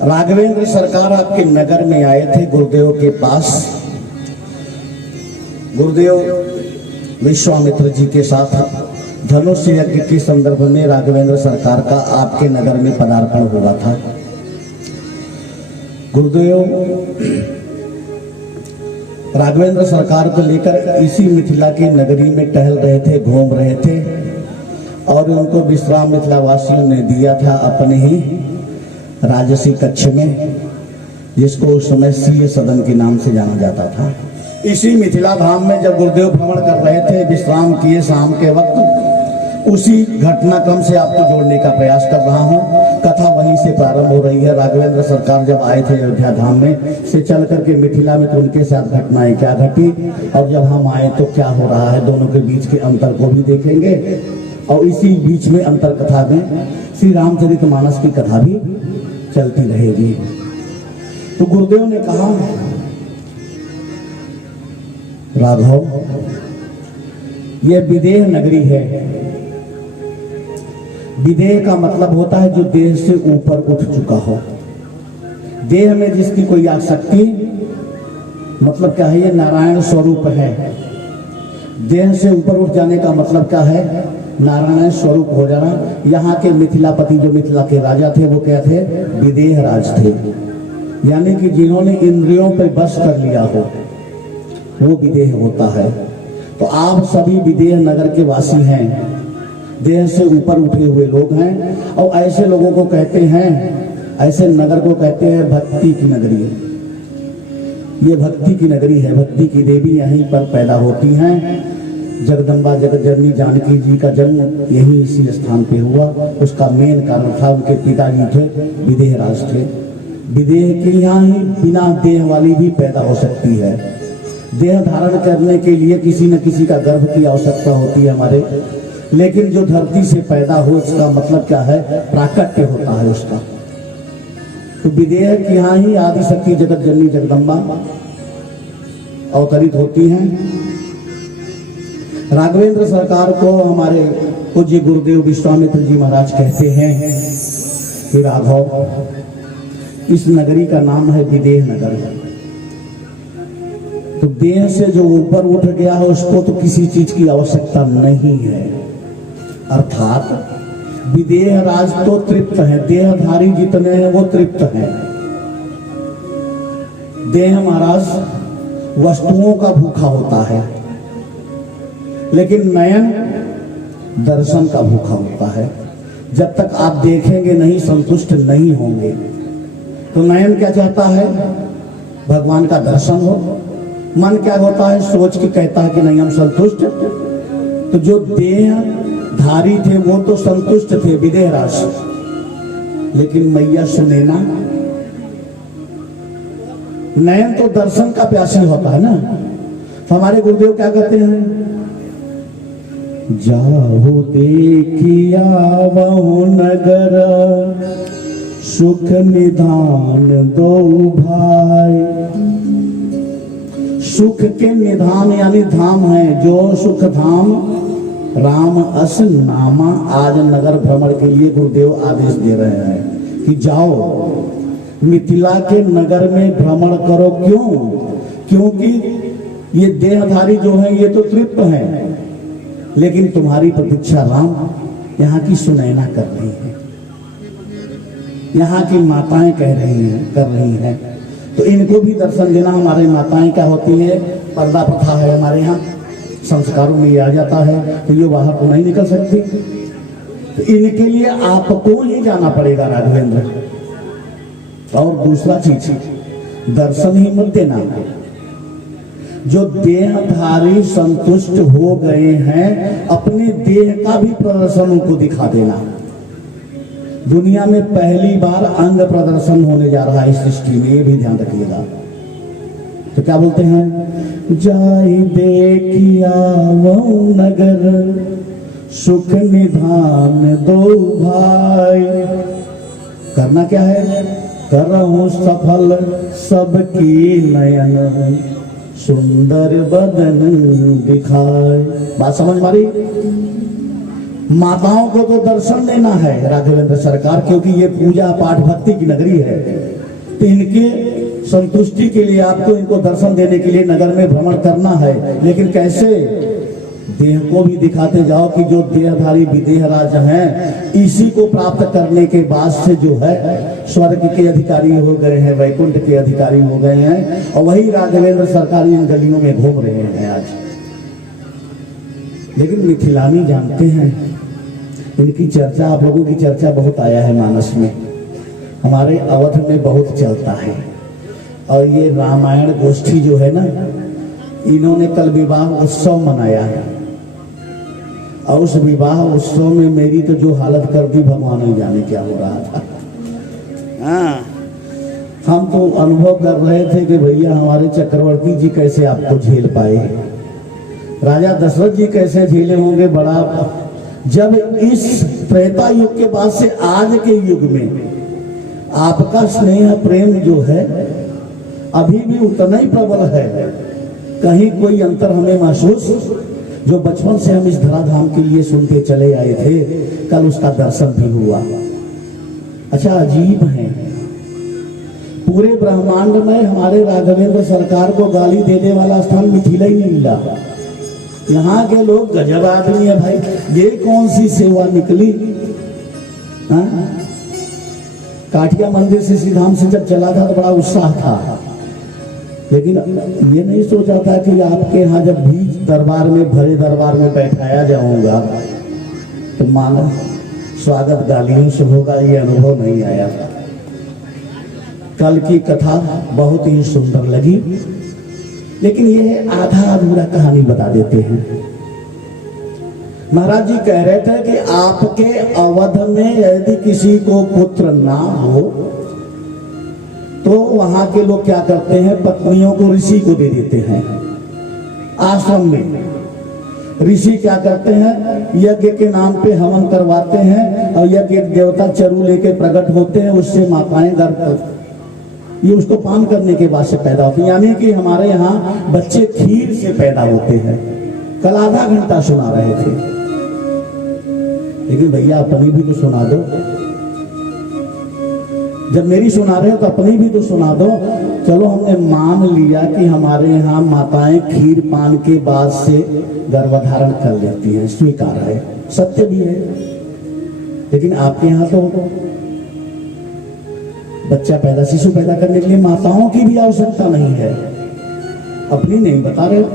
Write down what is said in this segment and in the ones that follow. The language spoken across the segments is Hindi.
राघवेंद्र सरकार आपके नगर में आए थे गुरुदेव के पास। गुरुदेव विश्वामित्र जी के साथ धनुष यज्ञ के संदर्भ में राघवेंद्र सरकार का आपके नगर में पदार्पण हुआ था। गुरुदेव राघवेंद्र सरकार को लेकर इसी मिथिला की नगरी में टहल रहे थे, घूम रहे थे, और उनको विश्राम मिथिला वासियों ने दिया था अपने ही राजसी कक्ष में, जिसको उस समय सीय सदन के नाम से जाना जाता था। इसी मिथिला धाम में जब गुरुदेव भ्रमण कर रहे थे, विश्राम किए शाम के वक्त, उसी घटनाक्रम से आपको जोड़ने का प्रयास कर रहा हूं। कथा वहीं से प्रारंभ हो रही है। राघवेंद्र सरकार जब आए थे अयोध्या धाम में से चल करके मिथिला में, तो उनके साथ घटनाएं क्या घटी, और जब हम आए तो क्या हो रहा है, दोनों के बीच के अंतर को भी देखेंगे। और इसी बीच में अंतर कथा में श्री रामचरितमानस की कथा भी चलती रहेगी। तो गुरुदेव ने कहा, राघव, यह विदेह नगरी है। विदेह का मतलब होता है जो देह से ऊपर उठ चुका हो। देह में जिसकी कोई आसक्ति, मतलब क्या है, ये नारायण स्वरूप है। देह से ऊपर उठ जाने का मतलब क्या है, नारायण स्वरूप हो जाना। यहाँ के मिथिलापति, जो मिथिला के राजा थे, वो क्या थे, विदेह राज थे, यानी कि जिन्होंने इंद्रियों पर बस कर लिया हो, वो विदेह होता है। तो आप सभी विदेह नगर के वासी हैं, देह से ऊपर उठे हुए लोग हैं, और ऐसे लोगों को कहते हैं, ऐसे नगर को कहते हैं भक्ति की नगरी। ये भक्ति की नगरी है। भक्ति की देवी यहीं पर पैदा होती हैं। जगदम्बा जगत जननी जानकी जी का जन्म यही इसी स्थान पे हुआ। उसका मेन कारण था, उनके पिताजी थे विदेह राज थे। विदेह के यहाँ ही बिना देह वाली भी पैदा हो सकती है। देह धारण करने के लिए किसी न किसी का गर्भ की आवश्यकता होती है हमारे, लेकिन जो धरती से पैदा हो, इसका मतलब क्या है, प्राकट्य होता है उसका। तो विदेह की यहाँ ही आदि शक्ति जगत जननी जगदम्बा अवतरित होती हैं। राघवेंद्र सरकार को हमारे पूज्य गुरुदेव विश्वामित्र जी महाराज कहते हैं कि राघव, इस नगरी का नाम है विदेह नगर। तो देह से जो ऊपर उठ गया है, उसको तो किसी चीज की आवश्यकता नहीं है। अर्थात विदेह राज तो तृप्त है, देहधारी जितने हैं वो तृप्त हैं। देह महाराज वस्तुओं का भूखा होता है, लेकिन नयन दर्शन का भूखा होता है। जब तक आप देखेंगे नहीं, संतुष्ट नहीं होंगे। तो नयन क्या चाहता है, भगवान का दर्शन हो। मन क्या होता है, सोच के कहता है कि नहीं हम संतुष्ट। तो जो देह धारी थे वो तो संतुष्ट थे, विदेह राज, लेकिन मैया सुनैना, नयन तो दर्शन का प्यासी होता है ना। तो हमारे गुरुदेव क्या कहते हैं, जाहो देखिया वहु नगर, सुख निधान दो भाई। सुख के निधान यानी धाम है, जो सुख धाम राम अस नामा। आज नगर भ्रमण के लिए गुरुदेव आदेश दे रहे हैं कि जाओ मिथिला के नगर में भ्रमण करो। क्यों? क्योंकि ये देहधारी जो है ये तो तृप्त हैं, लेकिन तुम्हारी प्रतीक्षा राम यहाँ की सुनैना कर रही है, यहाँ की माताएं कर रही हैं। तो इनको भी दर्शन देना। हमारे माताएं क्या होती है, पर्दा प्रथा है हमारे यहाँ, संस्कारों में ये आ जाता है, तो ये बाहर तो नहीं निकल सकती। तो इनके लिए आपको ही जाना पड़ेगा राघवेंद्र। और दूसरा चीज, दर्शन ही मत देना। जो देहधारी संतुष्ट हो गए हैं, अपने देह का भी प्रदर्शन उनको दिखा देना। दुनिया में पहली बार अंग प्रदर्शन होने जा रहा है इस सृष्टि में, ये भी ध्यान रखिएगा। तो क्या बोलते हैं, जाई देखिया वहु नगर, सुख निधान दो भाई। करना क्या है, करहूं सफल सबकी नयन, सुंदर बदन दिखाए। बात समझ मारी। माताओं को तो दर्शन देना है राघवेंद्र सरकार, क्योंकि ये पूजा पाठ भक्ति की नगरी है। तो इनके संतुष्टि के लिए आपको इनको दर्शन देने के लिए नगर में भ्रमण करना है। लेकिन कैसे? देह को भी दिखाते जाओ कि जो देहधारी विदेह राज हैं, इसी को प्राप्त करने के बाद से जो है स्वर्ग के अधिकारी हो गए हैं, वैकुंठ के अधिकारी हो गए हैं, और वही राघवेंद्र सरकार इन गलियों में घूम रहे हैं आज। लेकिन मिथिलानी जानते हैं, इनकी चर्चा, आप लोगों की चर्चा बहुत आया है मानस में, हमारे अवध में बहुत चलता है। और ये रामायण गोष्ठी जो है ना, इन्होंने कल विवाह उत्सव मनाया है, और उस विवाह उत्सव में मेरी तो जो हालत कर दी भगवान ही जाने क्या हो रहा था। हाँ, हम तो अनुभव कर रहे थे कि भैया हमारे चक्रवर्ती जी कैसे आपको झेल पाए, राजा दशरथ जी कैसे झेले होंगे। बड़ा जब इस त्रेता युग के बाद से आज के युग में आपका स्नेह प्रेम जो है अभी भी उतना ही प्रबल है, कहीं कोई अंतर हमें महसूस, जो बचपन से हम इस धराधाम के लिए सुनते चले आए थे, कल उसका दर्शन भी हुआ। अच्छा, अजीब है, पूरे ब्रह्मांड में हमारे राघवेंद्र सरकार को गाली देने वाला स्थान मिथिला ही नहीं मिला। यहाँ के लोग गजब आदमी है भाई, ये कौन सी सेवा निकली। हाँ? काठिया मंदिर से श्रीधाम से जब चला था तो बड़ा उत्साह था, लेकिन ये नहीं सोचा था कि आपके यहाँ जब बीच दरबार में, भरे दरबार में बैठाया जाऊंगा तो मानो स्वागत गालियों से होगा, ये अनुभव नहीं आया था। कल की कथा बहुत ही सुंदर लगी, लेकिन ये आधा अधूरा कहानी बता देते हैं। महाराज जी कह रहे थे कि आपके अवध में यदि किसी को पुत्र ना हो तो वहां के लोग क्या करते हैं, पत्नियों को ऋषि को दे देते हैं। आश्रम में ऋषि क्या करते हैं, यज्ञ के नाम पे हवन करवाते हैं, और यज्ञ एक देवता चरु लेके प्रकट होते हैं, उससे माताएं गर्भ, ये उसको पान करने के बाद से पैदा होते हैं। यानी कि हमारे यहाँ बच्चे खीर से पैदा होते हैं। कल आधा घंटा सुना रहे थे, लेकिन भैया अपनी भी तो सुना दो। जब मेरी सुना रहे हो तो अपनी भी तो सुना दो। चलो, हमने मान लिया कि हमारे यहाँ माताएं खीर पान के बाद से गर्भधारण कर लेती हैं, स्वीकार है, सत्य भी है। लेकिन आपके यहाँ तो बच्चा पैदा, शिशु पैदा करने के लिए माताओं की भी आवश्यकता नहीं है, अपनी नहीं बता रहे हो।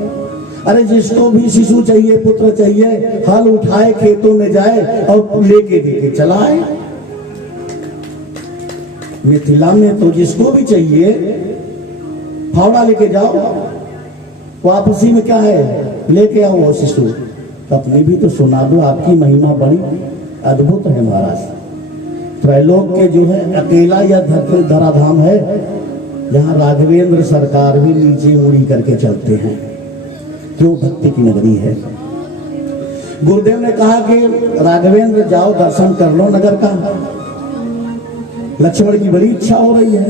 अरे जिसको भी शिशु चाहिए, पुत्र चाहिए, हल उठाए खेतों में जाए और लेके देके चला आए। मिथिला में तो जिसको भी चाहिए फावड़ा लेके जाओ, वापसी में क्या है, लेके आओ वो शिशु। तो अपनी भी तो सुना दो, आपकी महिमा बड़ी अद्भुत है महाराज। त्रैलोक के जो है अकेला या धराधाम है जहां राघवेंद्र सरकार भी नीचे मुड़ी करके चलते हैं, क्यों, भक्ति की नगरी है। गुरुदेव ने कहा कि राघवेंद्र जाओ, दर्शन कर लो नगर का। लक्ष्मण की बड़ी इच्छा हो रही है।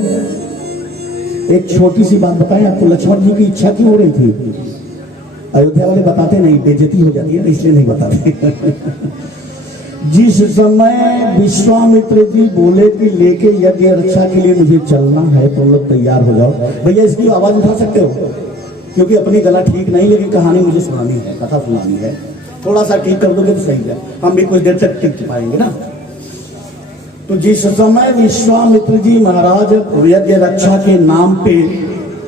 एक छोटी सी बात बताएं आपको, लक्ष्मण जी की इच्छा क्यों हो रही थी? अयोध्या वाले बताते नहीं, बेइज्जती हो जाती है, इसलिए नहीं बताते। जिस समय विश्वामित्र जी बोले कि लेके यज्ञ रक्षा के लिए मुझे चलना है, तो लोग तैयार हो जाओ। भैया इसकी आवाज उठा सकते हो, क्योंकि अपनी गला ठीक नहीं, लेकिन कहानी मुझे सुनानी है, कथा सुनानी है। थोड़ा सा ठीक कर दोगे तो सही है, हम भी कुछ देर तक टिक पाएंगे ना। तो जिस समय विश्वामित्र जी महाराज यज्ञ रक्षा के नाम पे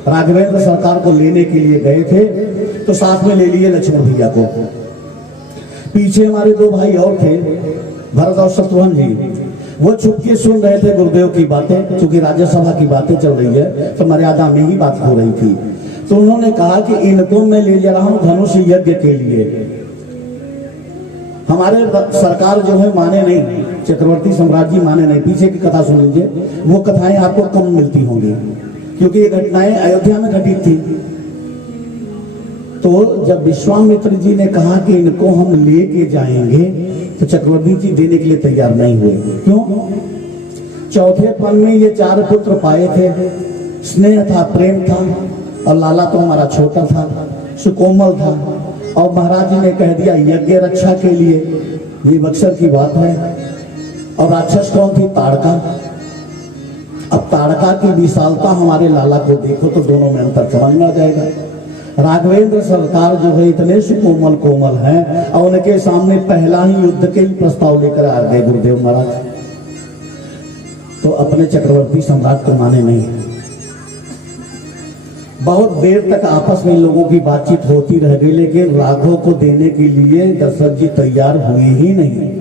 राघवेंद्र सरकार को लेने के लिए गए थे, तो साथ में ले लिए लक्ष्मण भैया को। पीछे हमारे दो भाई और थे, भरत और शत्रुघ्न जी। वो चुपके सुन रहे थे गुरुदेव की बातें, क्योंकि राज्यसभा की बातें चल रही है, तो मर्यादा में ही बात हो रही थी। तो उन्होंने कहा कि इनको मैं ले जा रहा हूं धनुष यज्ञ के लिए। हमारे सरकार जो है माने नहीं, चक्रवर्ती सम्राट जी माने नहीं। पीछे की कथा सुन लीजिए, वो कथाएं आपको कम मिलती होंगी, क्योंकि ये घटनाएं अयोध्या में घटित थी। तो जब विश्वामित्र जी ने कहा कि इनको हम लेके जाएंगे, तो चक्रवर्ती जी देने के लिए तैयार नहीं हुए। क्यों? चौथे पल में ये 4 पुत्र पाए थे, स्नेह था, प्रेम था, और लाला तो हमारा छोटा था, सुकोमल था। और महाराज जी ने कह दिया यज्ञ रक्षा के लिए, ये बक्सर की बात है। और राक्षस कौन थी? ताड़का। अब ताड़का की विशालता हमारे लाला को देखो तो दोनों में अंतर समझ में आ जाएगा। राघवेंद्र सरकार जो है इतने सुकोमल कोमल हैं और उनके सामने पहला ही युद्ध के ही प्रस्ताव लेकर आ गए गुरुदेव महाराज, तो अपने चक्रवर्ती सम्राट को माने नहीं। बहुत देर तक आपस में लोगों की बातचीत होती रह गई, लेकिन राघव को देने के लिए दशरथ जी तैयार हुए ही नहीं।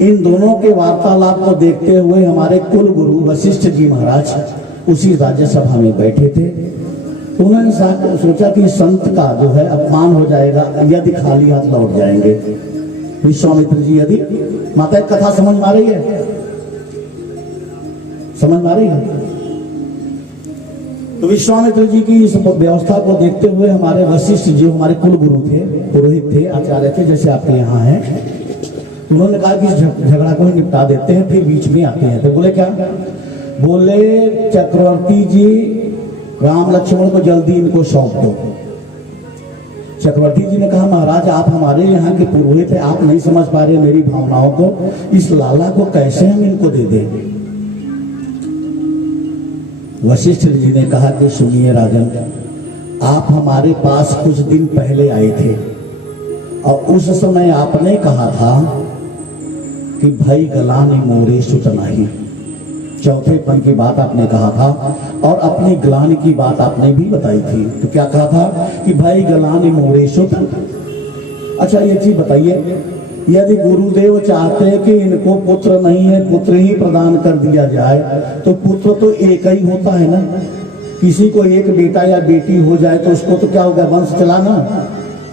इन दोनों के वार्तालाप को देखते हुए हमारे कुल गुरु वशिष्ठ जी महाराज उसी राज्यसभा में बैठे थे। तो उन्होंने सोचा कि संत का जो है अपमान हो जाएगा यदि खाली हाथ लौट जाएंगे। विश्वामित्र जी यदि माता कथा समझ में आ रही है, समझ में आ रही है। तो विश्वामित्र जी की इस व्यवस्था को देखते हुए हमारे वशिष्ठ जी हमारे कुल गुरु थे, पुरोहित थे, आचार्य थे, जैसे आपके यहाँ हैं, उन्होंने कहा कि झगड़ा को ही निपटा देते हैं। फिर बीच में आते हैं तो बोले क्या, बोले चक्रवर्ती जी राम लक्ष्मण को जल्दी इनको सौंप दो। चक्रवर्ती जी ने कहा महाराज आप हमारे यहाँ के पुरोहित हैं, आप नहीं समझ पा रहे मेरी भावनाओं को, इस लाला को कैसे हम इनको दे दें। वशिष्ठ जी ने कहा कि सुनिए राजन, आप हमारे पास कुछ दिन पहले आए थे और उस समय आपने कहा था कि भाई गलानी मोरे सुत नहीं, चौथेपन की बात आपने कहा था और अपनी ग्लानि की बात आपने भी बताई थी। तो क्या कहा था कि भाई गलानी मोरे सुत। अच्छा ये चीज बताइए, यदि गुरुदेव चाहते कि इनको पुत्र नहीं है पुत्र ही प्रदान कर दिया जाए तो पुत्र तो एक ही होता है ना। किसी को एक बेटा या बेटी हो जाए तो उसको तो क्या हो गया, वंश चलाना,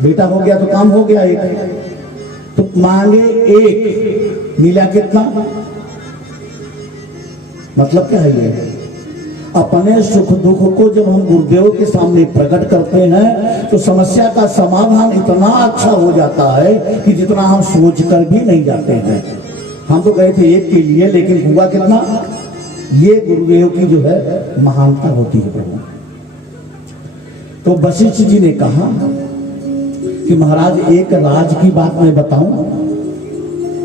बेटा हो गया तो काम हो गया एक। तो मांगे एक, मिला कितना, मतलब क्या है ये, अपने सुख दुख को जब हम गुरुदेव के सामने प्रकट करते हैं तो समस्या का समाधान इतना अच्छा हो जाता है कि जितना हम सोच कर भी नहीं जाते हैं। हम तो गए थे एक के लिए, लेकिन हुआ कितना, ये गुरुदेव की जो है महानता होती है प्रभु। तो वशिष्ठ जी ने कहा कि महाराज एक राज की बात मैं बताऊं,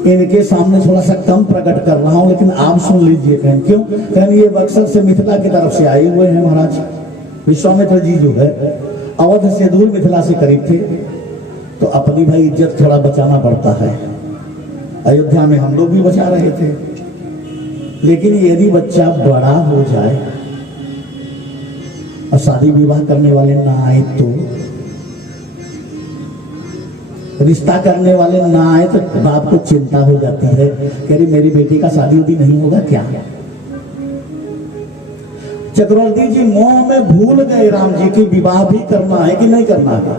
इनके सामने थोड़ा सा कम प्रकट कर रहा हूं लेकिन आप सुन लीजिए। कहें क्यों, कहें ये बक्सर से मिथिला की तरफ से आए हुए हैं महाराज। विश्वामित्र जी जो है अवध से दूर मिथिला से करीब थे, तो अपनी भाई इज्जत थोड़ा बचाना पड़ता है। अयोध्या में हम लोग भी बचा रहे थे, लेकिन यदि बच्चा बड़ा हो जाए और शादी विवाह करने वाले ना आए, तो रिश्ता करने वाले ना आए तो बाप को चिंता हो जाती है, कह रही मेरी बेटी का शादी उदी नहीं होगा क्या। चक्रवर्ती जी मोह में भूल गए राम जी की विवाह भी करना है कि नहीं करना है,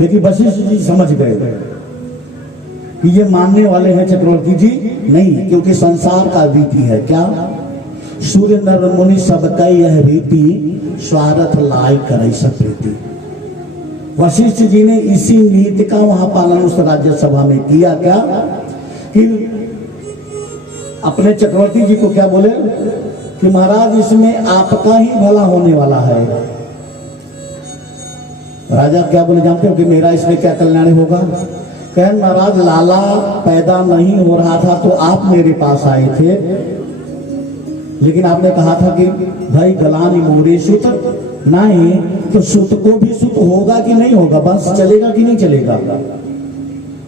लेकिन वशिष्ठ जी समझ गए कि ये मानने वाले हैं चक्रवर्ती जी नहीं, क्योंकि संसार का रीति है क्या, सूर्य नर मुनि सबका यह रीति स्वार्थ लाई करे सब प्रीति। वशिष्ठ जी ने इसी नीति का वहां पालन उस राज्यसभा में किया क्या कि अपने चक्रवर्ती जी को क्या बोले कि महाराज इसमें आपका ही भला होने वाला है। राजा क्या बोले जानते हो कि मेरा इसमें क्या कल्याण होगा। कहें महाराज लाला पैदा नहीं हो रहा था तो आप मेरे पास आए थे, लेकिन आपने कहा था कि भाई गलानी मोरे सुत नहीं, तो सुत को भी सुत होगा कि नहीं होगा, वंश चलेगा कि नहीं चलेगा।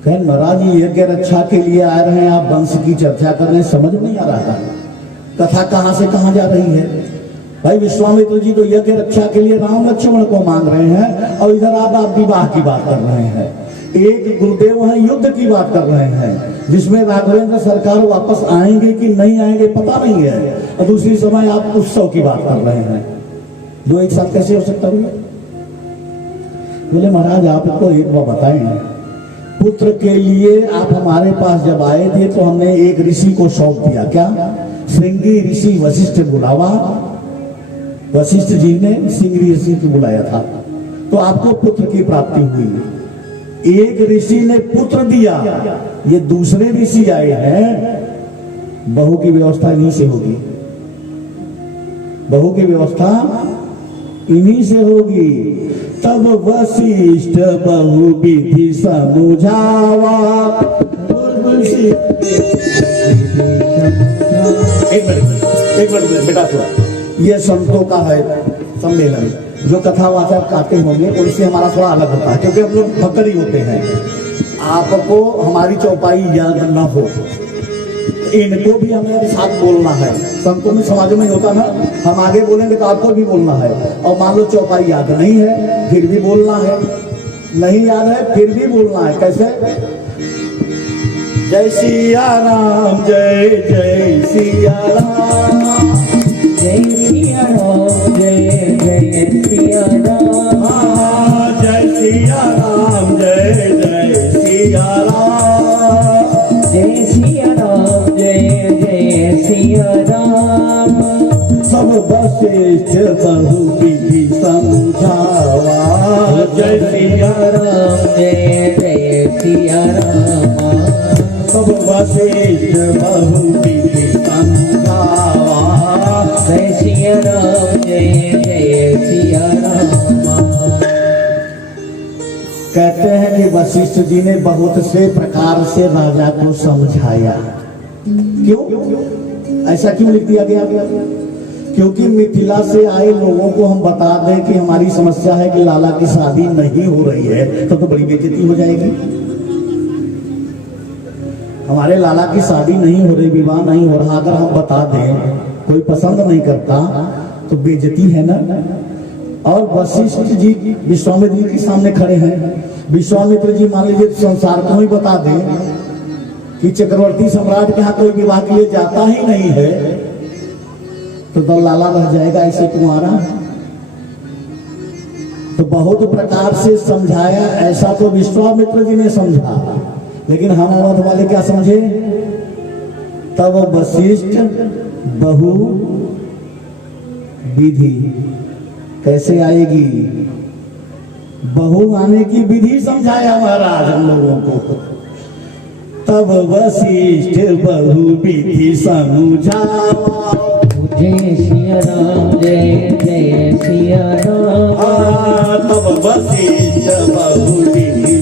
कहें महाराज ये यज्ञ रक्षा के लिए आ रहे हैं, आप वंश की चर्चा कर रहे हैं, समझ नहीं आ रहा, कथा कहां से कहां जा रही है। भाई विश्वामित्र जी तो यज्ञ रक्षा के लिए राम लक्ष्मण को मांग रहे हैं और इधर आप विवाह की बात कर रहे हैं। एक गुरुदेव है युद्ध की बात कर रहे हैं, जिसमें राघवेंद्र सरकार वापस आएंगे कि नहीं आएंगे पता नहीं है, और दूसरी समय आप उत्सव की बात कर रहे हैं। दो एक साथ कैसे हो सकता है। बोले महाराज आपको एक बात बताएं, पुत्र के लिए आप हमारे पास जब आए थे तो हमने एक ऋषि को सौंप दिया, क्या, श्रृंगी ऋषि वशिष्ठ बुलावा, वशिष्ठ जी ने श्रृंगी ऋषि को बुलाया था, तो आपको पुत्र की प्राप्ति हुई। एक ऋषि ने पुत्र दिया, ये दूसरे ऋषि आए हैं, बहू की व्यवस्था इन्हीं से होगी, बहू की व्यवस्था इन्हीं से होगी। तब वशिष्ठ बहु विधि समझावा, एक मिनट एक मिनट बेटा थोड़ा, ये संतों का है सम्मेलन, जो कथावाचक आते होंगे उनसे हमारा थोड़ा अलग होता है, क्योंकि हम लोग भक्कर ही होते हैं। आपको हमारी चौपाई याद न हो, इनको भी हमें साथ बोलना है। संतों में समाजों में होता ना, हम आगे बोलेंगे तो आपको भी बोलना है। और मान लो चौपाई याद नहीं है फिर भी बोलना है, नहीं याद है फिर भी बोलना है। कैसे? जय सिया राम, जय जय सिया राम, जय सिया राम, जय जय सिया राम, जय सिया राम, जय जय सिया राम, जय सिया राम, जय जय सिया राम। सब वशिष्ठ बहु विधि समझावा, जय सिया राम, जय जय सिया राम, सब वशिष्ठ बहु विधि समझावा, जय सिया राम, जय जय सिया राम। कहते हैं कि वशिष्ठ जी ने बहुत से प्रकार से राजा को समझाया। क्यों? ऐसा क्यों लिख दिया गया? क्योंकि मिथिला से आए लोगों को हम बता दें कि हमारी समस्या है कि लाला की शादी नहीं हो रही है, तो बड़ी बेइज्जती हो जाएगी। हमारे लाला की शादी नहीं हो रही, विवाह नहीं हो रहा, अगर हम बता दें कोई पसंद नहीं करता तो बेइज्जती है ना। और वशिष्ठ जी विश्वामित्र जी के सामने खड़े हैं। विश्वामित्र जी मान लीजिए संसार को ही बता दें कि चक्रवर्ती सम्राट के यहाँ कोई विवाह के लिए जाता ही नहीं है, तो लाला रह जाएगा ऐसे तुम्हारा। तो बहुत प्रकार से समझाया, ऐसा तो विश्वामित्र जी ने समझा, लेकिन हम अवध वाले क्या समझे? तब वशिष्ठ बहु विधि कैसे आएगी? बहु आने की विधि समझाया महाराज हम लोगों को। तब वशिष्ठ बहु विधि समझावा, जय सिया राम, जय जय सिया राम, तब वशिष्ठ बहु विधि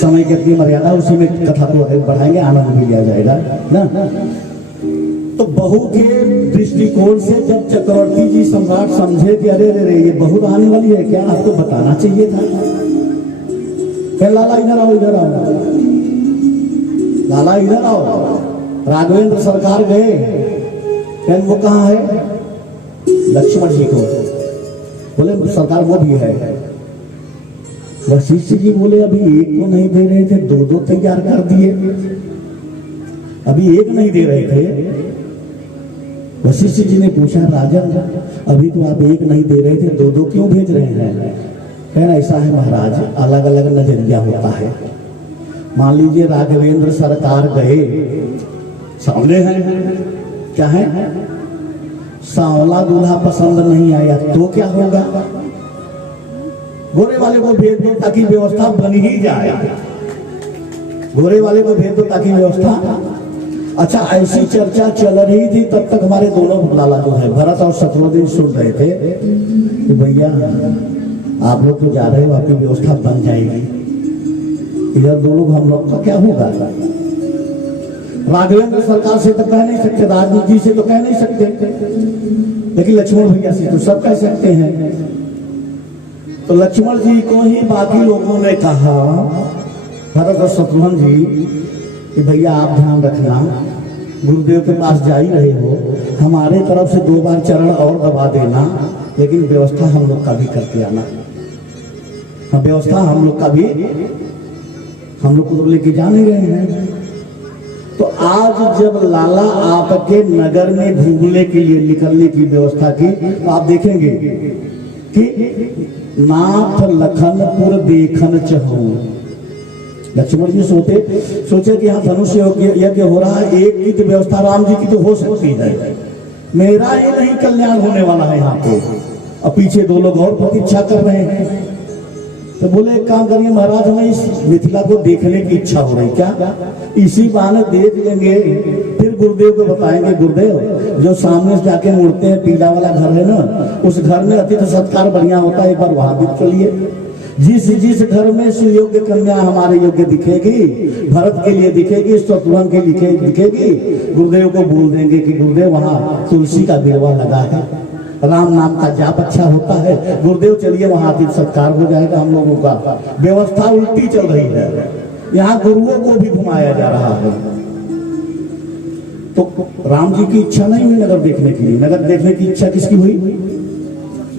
समय की अपनी मर्यादा, उसी में कथा को बढ़ाएंगे, आनंद भी लिया जाएगा ना। तो बहू के दृष्टिकोण से जब चक्रवर्ती जी सम्राट समझे कि अरे रे ये बहू आने वाली है क्या, आपको बताना चाहिए था। क्या लाला इधर आओ, इधर आओ, लाला इधर आओ। राघवेंद्र सरकार गए, क्या वो कहाँ है? लक्ष्मण जी को बोले सरकार वो भी है। वशिष्ठ जी बोले अभी एक को नहीं दे रहे थे, दो दो तैयार कर दिए। अभी एक नहीं दे रहे थे। वशिष्ठ जी ने पूछा राजन अभी तो आप एक नहीं दे रहे थे, दो दो क्यों भेज रहे हैं? कहना ऐसा है महाराज, अलग अलग नजरिया होता है। मान लीजिए राघवेंद्र सरकार गए, सामने हैं, क्या है? सांवला दूल्हा पसंद नहीं आया तो क्या होगा? गोरे वाले को भेज दो ताकि व्यवस्था बन ही जाए। गोरे वाले को भेज दो ताकि व्यवस्था। अच्छा, ऐसी चर्चा चल रही थी तब तक हमारे दोनों लाला जो है भरत और शत्रुघ्न सुन रहे थे कि भैया आप लोग तो जा रहे हो, आपकी व्यवस्था बन जाएगी, इधर दो लोग हम लोग का क्या होगा? राघवेंद्र सरकार से तो कह नहीं सकते, राजदूत जी से तो कह नहीं सकते, लेकिन लक्ष्मण भैया से तो सब कह सकते हैं। तो लक्ष्मण जी को ही बाकी लोगों ने कहा, भरत और शत्रुघ्न जी, कि भैया आप ध्यान रखना, गुरुदेव के पास जा ही रहे हो, हमारे तरफ से 2 बार चरण और दबा देना, लेकिन व्यवस्था हम लोग का भी करके आना। व्यवस्था हम लोग का भी, हम लोग को तो लेके जा नहीं रहे हैं। तो आज जब लाला आपके नगर में घूमने के लिए निकलने की व्यवस्था की, तो आप देखेंगे कि नाथ लखनपुर देखन चाहूं। लक्ष्मण जी सोचे कि यहाँ धनुष यज्ञ हो रहा है, एक की तो व्यवस्था राम जी की तो हो सकती है, मेरा ही नहीं कल्याण होने वाला है यहाँ पे। अब पीछे 2 लोग और प्रतीक्षा कर रहे हैं। तो बोले एक काम करिए महाराज, हमें इस मिथिला को देखने की इच्छा हो रही, क्या इसी बहाने देख लेंगे, फिर गुरुदेव को बताएंगे, गुरुदेव जो सामने से जाके मुड़ते हैं पीला वाला घर है ना, उस घर में अतिथि सत्कार बढ़िया होता है, एक बार वहां भी चलिए। जिस जिस घर में सुयोग्य कन्या हमारे योग्य दिखेगी, भरत के लिए दिखेगी, शत्रुघ्न के लिए दिखेगी, गुरुदेव को बोल देंगे कि गुरुदेव वहाँ तुलसी का बिरवा लगा है, राम नाम का जाप अच्छा होता है, गुरुदेव चलिए वहाँ आतिथ्य सत्कार हो जाएगा। हम लोगों का व्यवस्था उल्टी चल रही है, यहाँ गुरुओं को भी घुमाया जा रहा है। तो राम जी की इच्छा नहीं हुई नगर देखने की, नगर देखने की इच्छा किसकी हुई?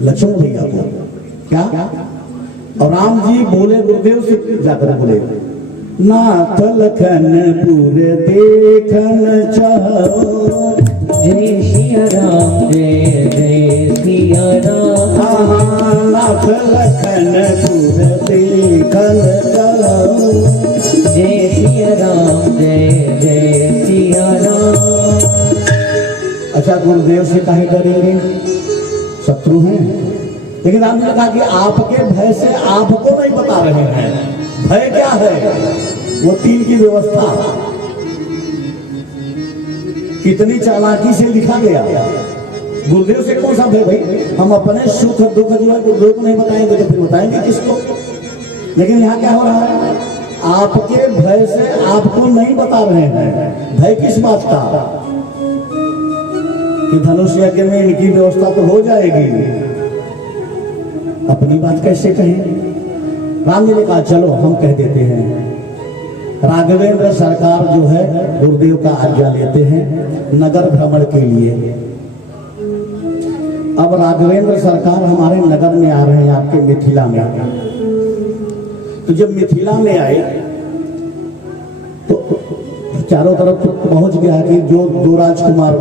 लक्ष्मण भैया को। क्या? और राम जी बोले गुरुदेव से जाकर बोले, नाथ लखन पूरे देखन चाहो, जय सिया राम जय जय सिया राम। नाथ लखन पूरे देखन चाहो, जय सिया राम जय जय सिया राम। अच्छा गुरुदेव से काहे डरेंगे? शत्रु हैं। लेकिन राम जी ने कहा कि आपके भय से आपको नहीं बता रहे हैं, भय क्या है? वो तीन की व्यवस्था कितनी चालाकी से लिखा गया। गुरुदेव से कौन सा भय भाई? हम अपने सुख दुख जो है गुरुदेव को नहीं बताएंगे तो फिर बताएंगे किसको? लेकिन यहाँ क्या हो रहा है? आपके भय से आपको नहीं बता रहे हैं। भय किस बात का? कि धनुष यज्ञ में इनकी व्यवस्था तो हो जाएगी, अपनी बात कैसे कहें? राम जी ने कहा चलो हम कह देते हैं। राघवेंद्र सरकार जो है गुरुदेव का आज्ञा लेते हैं नगर भ्रमण के लिए। अब राघवेंद्र सरकार हमारे नगर में आ रहे हैं, आपके मिथिला में। तो जब मिथिला में आए तो चारों तरफ पहुंच गया कि जो दो राजकुमार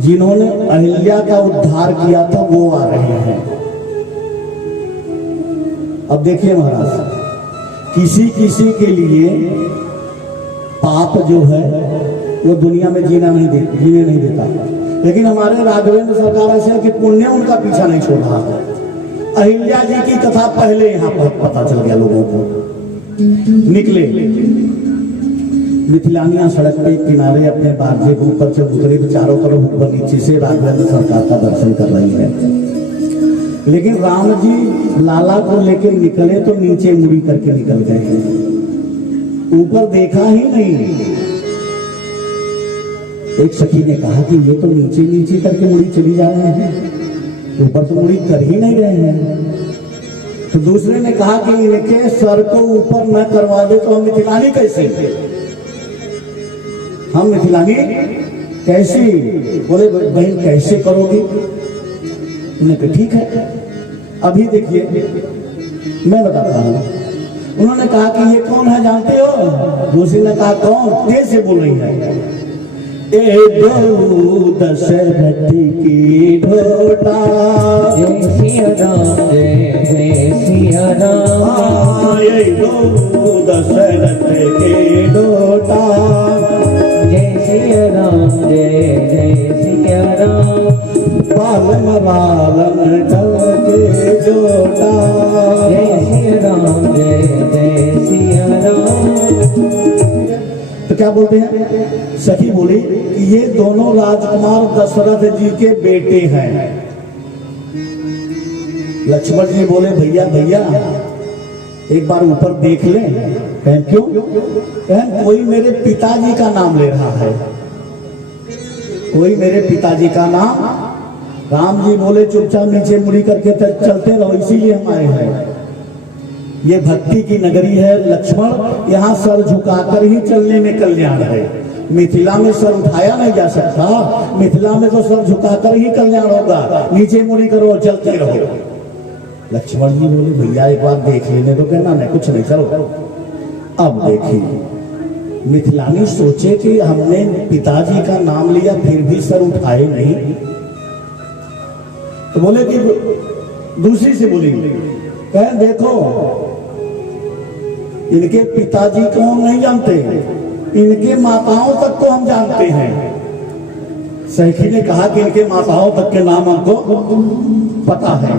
जिन्होंने अहिल्या का उद्धार किया था वो आ रहे हैं। अब देखिए महाराज, किसी किसी के लिए पाप जो है वो दुनिया में जीने नहीं देता, लेकिन हमारे राघवेंद्र सरकार ऐसे है कि पुण्य उनका पीछा नहीं छोड़ रहा है। अहिल्या जी की कथा पहले यहाँ पर पता चल गया लोगों को। निकले मिथिलानिया सड़क पे किनारे अपने बारजे के ऊपर से उतरे, चारों तरफ ऊपर नीचे से राघवेंद्र सरकार का दर्शन कर रही है। लेकिन राम जी लाला को लेकर निकले तो नीचे मुड़ी करके निकल गए, ऊपर देखा ही नहीं। एक सखी ने कहा कि ये तो नीचे नीचे करके मुड़ी चली जा रहे हैं, ऊपर तो मुड़ी कर ही नहीं रहे हैं। तो दूसरे ने कहा कि इनके सर को ऊपर न करवा दे तो हम मिथिलानी कैसे? हम मिथिलानी कैसी? बोले बहन कैसे करोगी? उन्होंने कहा ठीक है, अभी देखिए मैं बताता हूँ। उन्होंने कहा कि ये कौन है जानते हो? दूसरी ने कहा कौन? तेज से बोल रही है, ए दो दशरथ की ढोटा, जय सिया राम जय जय सिया राम। ये दो दशरथ के ढोटा, जय सिया राम जय जय सिया राम। पालन वालन के जोटा, जय सिया राम जय जय सिया राम। तो क्या बोलते हैं? सखी बोली कि ये दोनों राजकुमार दशरथ जी के बेटे हैं। लक्ष्मण जी बोले भैया भैया एक बार ऊपर देख ले। कहें क्यों? कहें कोई मेरे पिताजी का नाम ले रहा है, कोई मेरे पिताजी का नाम। राम जी बोले चुपचाप नीचे मुड़ी करके चलते रहो, इसीलिए हम आए हैं। ये भक्ति की नगरी है लक्ष्मण, यहाँ सर झुकाकर ही चलने में कल्याण है। मिथिला में सर उठाया नहीं जा सकता, मिथिला में तो सर झुकाकर ही कल्याण होगा। नीचे मुड़ी करो, चलते रहो। लक्ष्मण जी बोले भैया एक बार देख लेने तो। कहना नहीं कुछ नहीं, चलो। अब देखिए मिथिलानी सोचे कि हमने पिताजी का नाम लिया फिर भी सर उठाए नहीं, तो बोले कि दूसरी से बोली, कहें देखो इनके पिताजी को हम नहीं जानते, इनके माताओं तक को हम जानते हैं। सखी ने कहा कि इनके माताओं तक के नाम हमको पता है।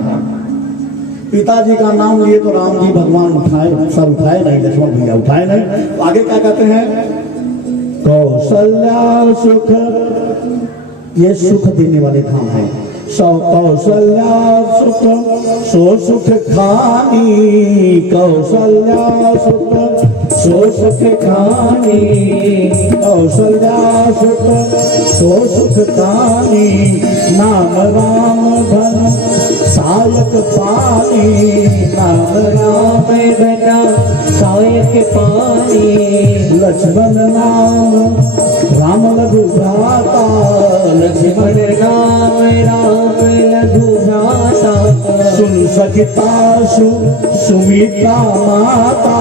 पिताजी का नाम लिए तो राम जी भगवान उठाए, सर उठाए नहीं, लक्ष्मण भैया उठाए नहीं। तो आगे क्या कहते हैं? कौशल्या सुख, ये सुख देने वाले धाम है। सौ कौशल्या सुख सो सुख खानी, कौशल्या सुख सो सुख खानी, कौशल्या सुख सो सुख खानी, नाम राम धन सायक पानी, नाम राम धन सायक पानी, लक्ष्मण नाम राम लघु भ्राता, लक्ष्मण नाम राम लघु भ्राता, सुन सकिता सुमित्रा माता,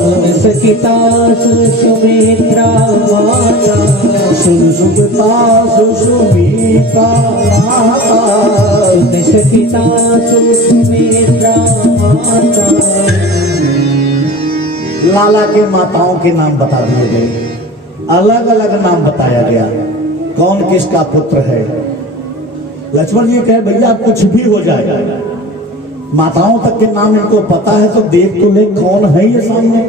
सुन सकिता सुमित्रा माता, सुन सकिता सुमित्रा माता, सुन सकिता सुमित्रा माता। लाला के माताओं के नाम बता दिए गए, अलग अलग नाम बताया गया, कौन किसका पुत्र है। लक्ष्मण जी कहे भैया कुछ भी हो जाए, माताओं तक के नाम इनको पता है तो देख तो ले कौन है ये सामने।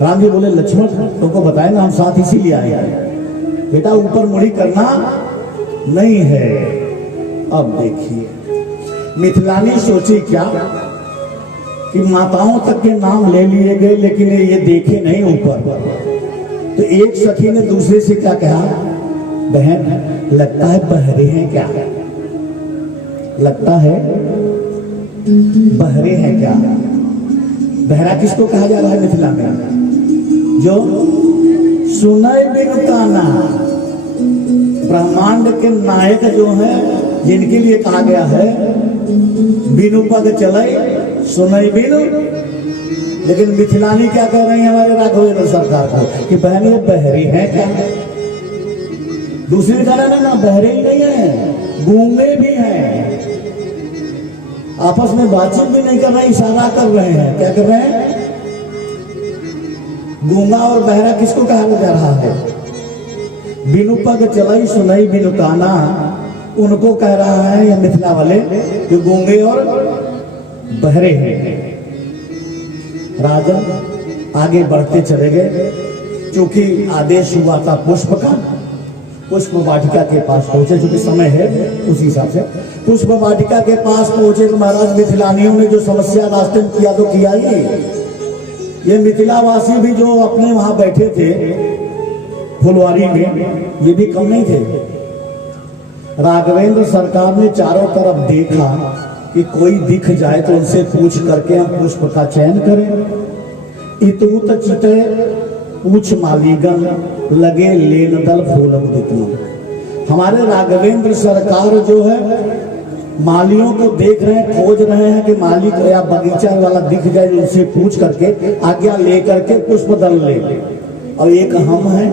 राम जी बोले लक्ष्मण तुमको बताए ना हम साथ इसीलिए आए हैं, बेटा ऊपर मुड़ी करना नहीं है। अब देखिए मिथिलानी सोची क्या कि माताओं तक के नाम ले लिए गए लेकिन ये देखे नहीं ऊपर। तो एक सखी ने दूसरे से क्या कहा, बहन लगता है बहरे हैं क्या, लगता है बहरे हैं क्या। बहरा किसको कहा जा रहा है मिथिला में, जो सुनय बिनु काना, ब्रह्मांड के नायक जो है जिनके लिए कहा गया है बिनु पग चले सुनय बिनु। लेकिन मिथिलानी क्या कह रही है हमारे राघवेंद्र सरकार को कि बहन ये बहरी है क्या। दूसरी तरह ना बहरे ही नहीं है, गूंगे भी हैं, आपस में बातचीत भी नहीं कर रहे, इशारा कर रहे हैं। क्या कर रहे हैं, गूंगा और बहरा किसको कहा जा रहा है, बिनु पग चलाई सुनई बिनु काना, उनको कह रहा है या मिथिला वाले जो गूंगे और बहरे हैं। राजा आगे बढ़ते चले गए, क्योंकि आदेश हुआ था पुष्प का, पुष्प वाटिका के पास पहुंचे, चूंकि समय है उस हिसाब से पुष्प वाटिका के पास पहुंचे तो महाराज मिथिलानियों ने जो समस्या रास्ते में किया तो किया ही, ये मिथिलावासी भी जो अपने वहां बैठे थे फुलवारी में, ये भी कम नहीं थे। राघवेंद्र सरकार ने चारों तरफ देखा कि कोई दिख जाए तो उनसे पूछ करके हम पुष्प का चयन करें। इतुत चिते पूछ मालीगन लगे लेन दल फूल उदितम। हमारे राघवेंद्र सरकार जो है मालियों को देख रहे हैं, खोज रहे हैं कि माली या बगीचा वाला दिख जाए, उनसे पूछ करके आज्ञा लेकर के पुष्प दल ले। और एक हम हैं,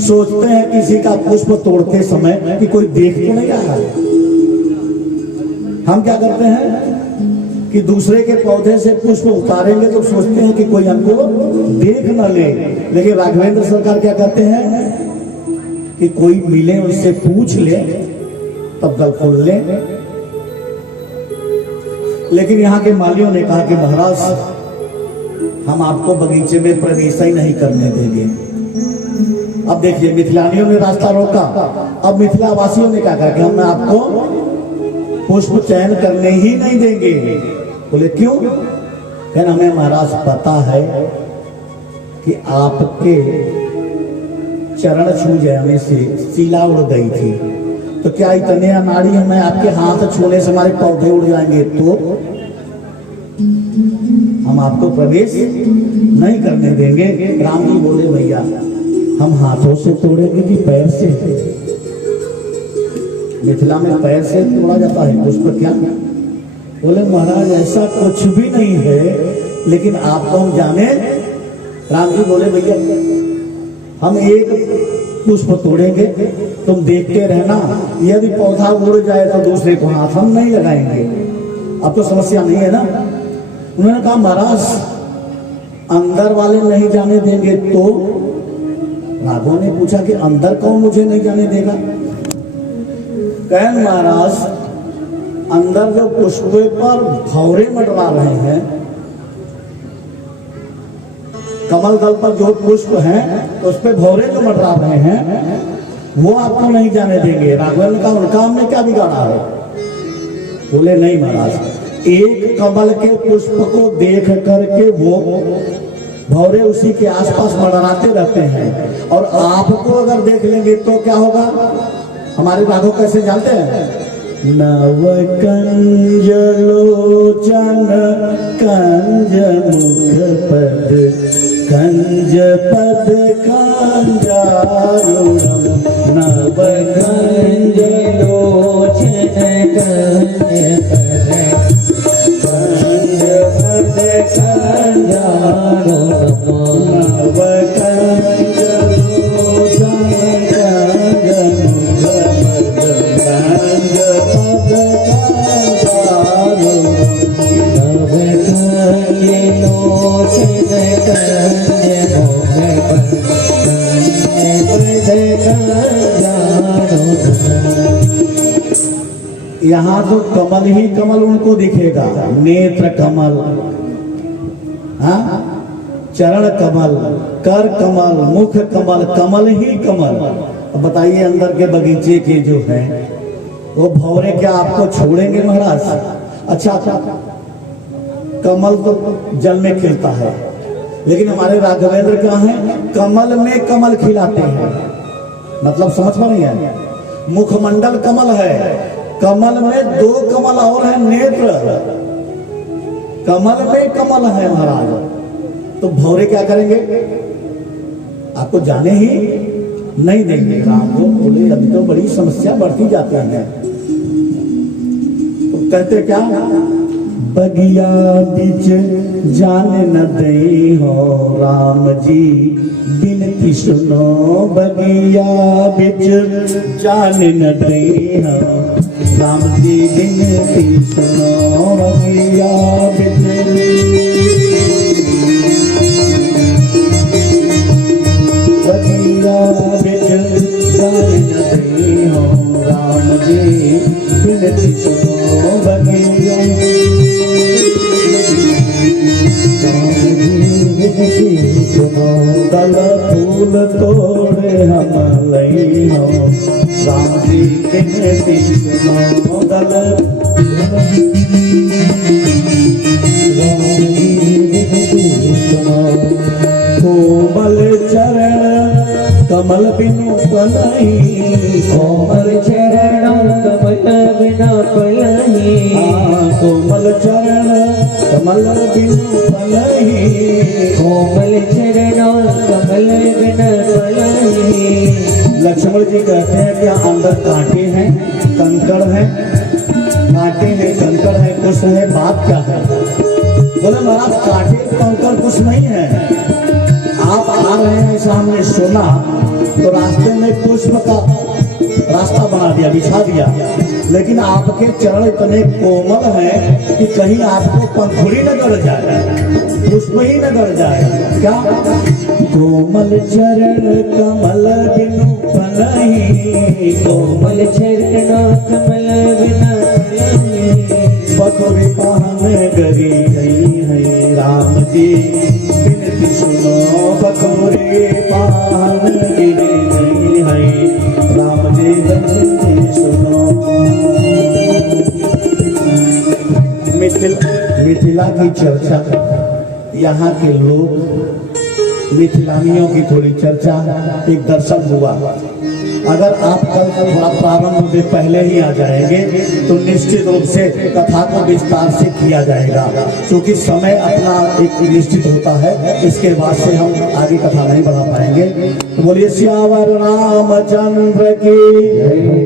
सोचते हैं किसी का पुष्प तोड़ते समय कि कोई देख तो नहीं रहा है। हम क्या करते हैं कि दूसरे के पौधे से पुष्प उतारेंगे तो सोचते हैं कि कोई हमको देख न ले। लेकिन राघवेंद्र सरकार क्या कहते हैं कि कोई मिले उससे पूछ ले तब दल खोल ले। लेकिन यहाँ के मालियों ने कहा कि महाराज हम आपको बगीचे में प्रवेश ही नहीं करने देंगे। अब देखिए मिथिलानियों ने रास्ता रोका, अब मिथिला वासियों ने क्या कहा कि हम आपको पुष्प चयन करने ही नहीं देंगे। बोले क्यों, कहना हमें महाराज पता है कि आपके चरण छू जाने से शीला उड़ गई थी, तो क्या इतने अनाड़ी हमें आपके हाथ छूने से हमारे पौधे उड़ जाएंगे तो हम आपको प्रवेश नहीं करने देंगे। राम जी बोले भैया हम हाथों से तोड़ेंगे कि पैर से। मिथिला में पैर से तोड़ा जाता है पुष्प क्या। बोले महाराज ऐसा कुछ भी नहीं है, लेकिन आपको हम जाने। राम जी बोले भैया हम एक पुष्प तोड़ेंगे, तुम देखते रहना, यदि पौधा उड़ जाए तो दूसरे को हाथ हम नहीं लगाएंगे। अब तो समस्या नहीं है ना। उन्होंने कहा महाराज अंदर वाले नहीं जाने देंगे तो। राघव ने पूछा कि अंदर कौन मुझे नहीं जाने देगा। कहें महाराज अंदर जो पुष्प पर भौरे मंडरा रहे हैं, कमल दल पर जो पुष्प हैं उस पे भौरे जो मंडरा रहे हैं, वो आपको नहीं जाने देंगे। राघवेंद्र ने कहा उनका हमने क्या बिगाड़ा है? बोले नहीं महाराज, एक कमल के पुष्प को देख करके वो भौरे उसी के आसपास मंडराते रहते हैं, और आपको अगर देख लेंगे तो क्या होगा? हमारे राघव कैसे जानते हैं? नव कंज लोचन कंज मुख पद कंज पद कंजारुणम नव कंज लोचन कंज पद कंजारुणम नव कंज लोचन कंज मुख पद कंज पद यहाँ तो कमल ही कमल उनको दिखेगा। नेत्र कमल, हाँ, चरण कमल, कर कमल, मुख कमल, कमल ही कमल। अब बताइए अंदर के बगीचे के जो हैं वो भौरे क्या आपको छोड़ेंगे महाराज? अच्छा, कमल तो जल में खिलता है, लेकिन हमारे राघवेंद्र कहाँ हैं? कमल में कमल खिलाते हैं। मतलब समझ पा रही है? मुखमंडल कमल है, कमल में दो कमल और है, नेत्र कमल में कमल है महाराज। तो भौरे क्या करेंगे? आपको जाने ही नहीं देंगे। राम को बोले अभी तो बड़ी समस्या बढ़ती जाती है। तो कहते क्या? बगिया बीच जाने न दई हो राम जी बिनती सुनो, बगिया बीच जाने न दई हो राम जी बिनती सुनो, बगिया बीच बगिया बीच जाने न दई हो राम जी बिनती सुनो, बगिया दल फूल तोड़े हम लई हो राम जी बिनती सुनो, दल कोमल चरण कमल बिनु पलही, कोमल चरण कमल बिना पलही, कोमल चरण कमल बिनु पलही, कोमल चरण कमल बिना पलही। लक्ष्मण जी कहते हैं क्या अंदर कांटे हैं, कंकड़ हैं? कांटे हैं, कंकड़ है, कुछ है, बात क्या है? बोले महाराज कांटे कंकड़ कुछ नहीं है। आप आ रहे हैं सामने, सोना तो रास्ते में पुष्प का रास्ता बना दिया, बिछा दिया, लेकिन आपके चरण इतने कोमल हैं कि कहीं आपको पंखुड़ी न गड़ जाए, पुष्प ही न गड़ जाए। क्या? कोमल चरण कमल बिनु पलही, कोमल चरण कमल बिना पलही, पखुरी पहन गरी गई है राम जी बिनती सुनो, पखुरी पहन गिरी गई है राम जी बिनती सुनो। मिथिला की चर्चा, यहाँ के लोग मिथिलानियों की थोड़ी चर्चा, एक दर्शन हुआ। अगर आप कल थोड़ा प्रारंभ में पहले ही आ जाएंगे तो निश्चित रूप से कथा को विस्तार से किया जाएगा, क्योंकि समय अपना एक निश्चित होता है। इसके बाद से हम आगे कथा नहीं बढ़ा पाएंगे। बोलिए सियावर रामचंद्र की।